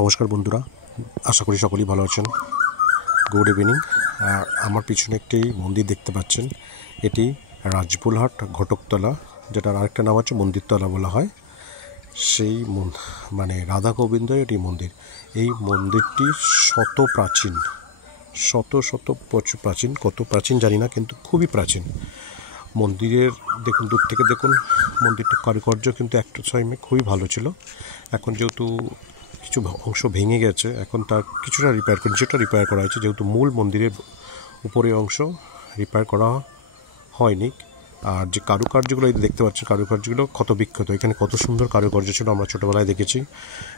নমস্কার বন্ধুরা, আশা করি সকলেই ভালো আছেন। Good evening. আর আমার পিছনে একটি মন্দির দেখতে পাচ্ছেন। এটি রাজবুলহাট ঘটকতলা, যেটার আরেকটা নাম হচ্ছে মন্দিরতলা বলা হয়। সেই মানে রাধা গোবিন্দ এটি মন্দির। এই মন্দিরটি শত প্রাচীন, শত প্রাচীন, কত প্রাচীন জানি না, কিন্তু খুবই প্রাচীন। মন্দিরের দেখুন, দূর থেকে দেখুন, মন্দিরটার কারুকার্য কিন্তু একটা টাইমে খুবই ভালো ছিল। এখন যেহেতু কিছু অংশ ভেঙে গেছে, এখন তার কিছুটা রিপেয়ার করা হয়েছে, যেহেতু মূল মন্দিরের উপরের অংশ রিপেয়ার করা হয়নি। আর যে কারুকার্যগুলো দেখতে পাচ্ছেন, কারুকার্যগুলো ক্ষত বিক্ষত। এখানে কত সুন্দর কারুকার্য ছিল, আমরা ছোটোবেলায় দেখেছি।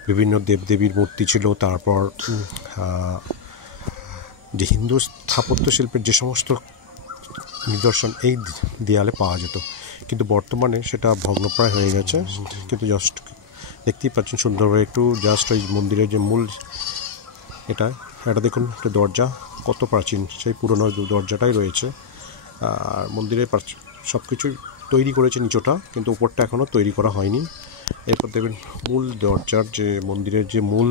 বিভিন্ন দেবদেবীর মূর্তি ছিল। তারপর যে হিন্দু স্থাপত্য শিল্পের যে সমস্ত নিদর্শন এই দেয়ালে পাওয়া যেত, কিন্তু বর্তমানে সেটা ভগ্নপ্রায় হয়ে গেছে। কিন্তু জাস্ট দেখতেই পাচ্ছেন সুন্দরভাবে একটু জাস্ট ওই মন্দিরের যে মূল এটা দেখুন, একটা দরজা কত প্রাচীন, সেই পুরনো দরজাটাই রয়েছে। আর মন্দিরের সব কিছুই তৈরি করেছে নিচটা, কিন্তু উপরটা এখনও তৈরি করা হয়নি। এরপর দেখবেন মূল দরজার যে মন্দিরের যে মূল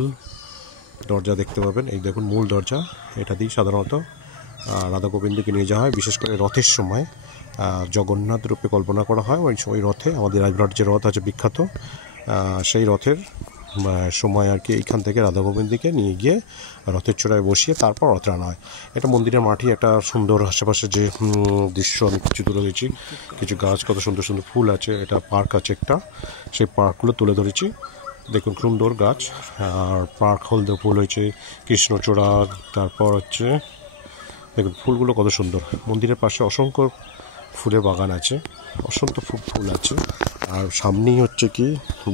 দরজা দেখতে পাবেন। এই দেখুন মূল দরজা, এটা দিয়ে সাধারণত রাধা গোবিন্দকে নিয়ে যাওয়া হয়, বিশেষ করে রথের সময়। জগন্নাথ রূপে কল্পনা করা হয় ওই রথে। আমাদের রাজবাড়ির যে রথ আছে বিখ্যাত, সেই রথের সময় আর কি এইখান থেকে রাধা গোবিন্দকে নিয়ে গিয়ে রথের চূড়ায় বসিয়ে তারপর রথ টানা হয়। এটা মন্দিরের মাঠে একটা সুন্দর আশেপাশে যে দৃশ্য আমি কিছু তুলে ধরেছি। কিছু গাছ, কত সুন্দর সুন্দর ফুল আছে। এটা পার্ক আছে একটা, সেই পার্কগুলো তুলে ধরেছি। দেখুন সুন্দর গাছ, আর পার্ক হলদে ফুল হয়েছে, কৃষ্ণচূড়া। তারপর হচ্ছে দেখুন ফুলগুলো কত সুন্দর। মন্দিরের পাশে অসংখ্য ফুলের বাগান আছে, অসংখ্য ফুল আছে। আর সামনেই হচ্ছে কি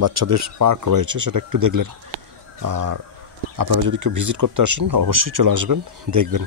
বাচ্চাদের পার্ক রয়েছে, সেটা একটু দেখলেন। আর আপনারা যদি কেউ ভিজিট করতে আসেন, অবশ্যই চলে আসবেন, দেখবেন।